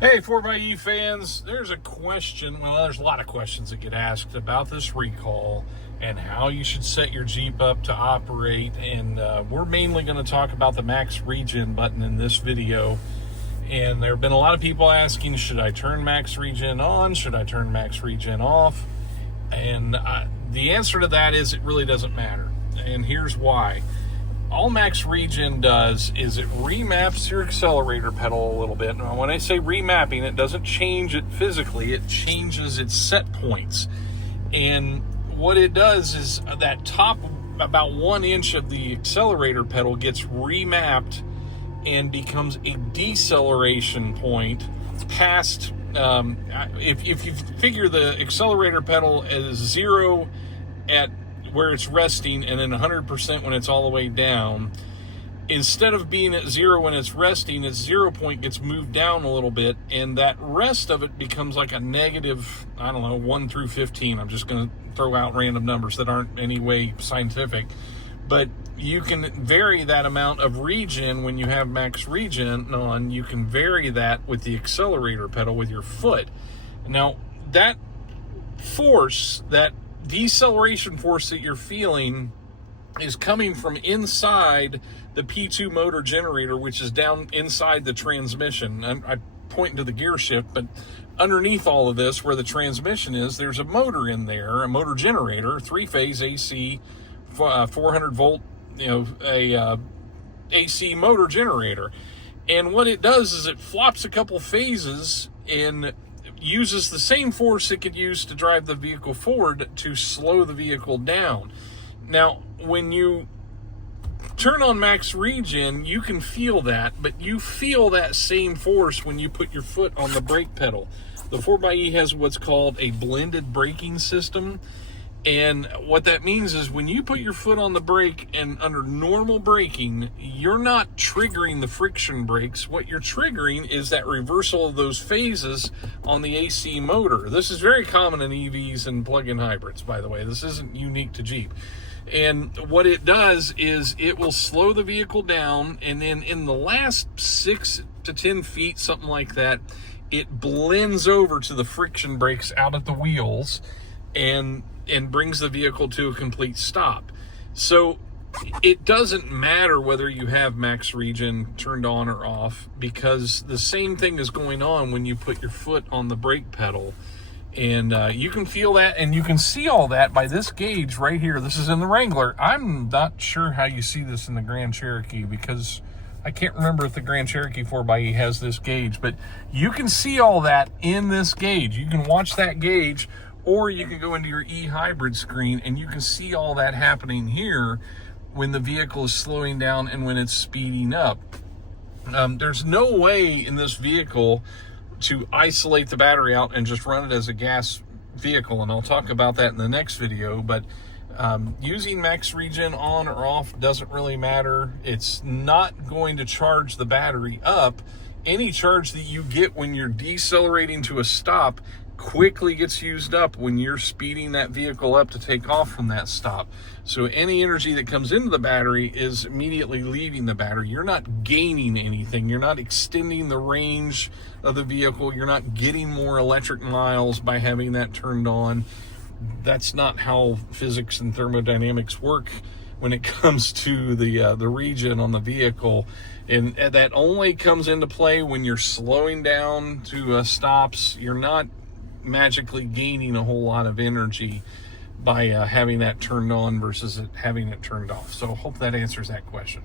Hey, 4xe fans, there's a question. Well, there's a lot of questions that get asked about this recall and how you should set your Jeep up to operate. And we're mainly going to talk about the Max Regen button in this video. And there have been a lot of people asking, should I turn Max Regen on? Should I turn Max Regen off? And the answer to that is it really doesn't matter. And here's why. All Max Regen does is it remaps your accelerator pedal a little bit. Now, when I say remapping, it doesn't change it physically, it changes its set points. And what it does is that top about 1 inch of the accelerator pedal gets remapped and becomes a deceleration point past, if you figure the accelerator pedal as 0 at where it's resting and then 100% when it's all the way down, instead of being at 0 when it's resting, its 0 point gets moved down a little bit, and that rest of it becomes like a negative, I don't know, 1 through 15. I'm just going to throw out random numbers that aren't any way scientific, but you can vary that amount of regen when you have Max Regen on. You can vary that with the accelerator pedal with your foot. Now, that force, that deceleration force that you're feeling, is coming from inside the P2 motor generator, which is down inside the transmission. I'm pointing to the gear shift, but underneath all of this, where the transmission is, there's a motor in there, a motor generator, 3-phase AC, 400 volt, a AC motor generator. And what it does is it flops a couple phases and uses the same force it could use to drive the vehicle forward to slow the vehicle down. Now, when you turn on Max Regen, you can feel that, but you feel that same force when you put your foot on the brake pedal. The 4xe has what's called a blended braking system. And what that means is when you put your foot on the brake and under normal braking, you're not triggering the friction brakes. What you're triggering is that reversal of those phases on the AC motor. This is very common in EVs and plug-in hybrids, by the way. This isn't unique to Jeep. And what it does is it will slow the vehicle down, and then in the last 6 to 10 feet, something like that, it blends over to the friction brakes out at the wheels and brings the vehicle to a complete stop. So it doesn't matter whether you have Max Regen turned on or off, because the same thing is going on when you put your foot on the brake pedal. And you can feel that, and you can see all that by this gauge right here. This is in the Wrangler. I'm not sure how you see this in the Grand Cherokee, because I can't remember if the Grand Cherokee 4xe has this gauge, but you can see all that in this gauge. You can watch that gauge, or you can go into your e-hybrid screen and you can see all that happening here when the vehicle is slowing down and when it's speeding up. There's no way in this vehicle to isolate the battery out and just run it as a gas vehicle, and I'll talk about that in the next video. But using Max Regen on or off doesn't really matter. It's not going to charge the battery up. Any charge that you get when you're decelerating to a stop quickly gets used up when you're speeding that vehicle up to take off from that stop. So any energy that comes into the battery is immediately leaving the battery. You're not gaining anything. You're not extending the range of the vehicle. You're not getting more electric miles by having that turned on. That's not how physics and thermodynamics work when it comes to the regen on the vehicle. And that only comes into play when you're slowing down to stops. You're not magically gaining a whole lot of energy by having that turned on versus having it turned off. So I hope that answers that question.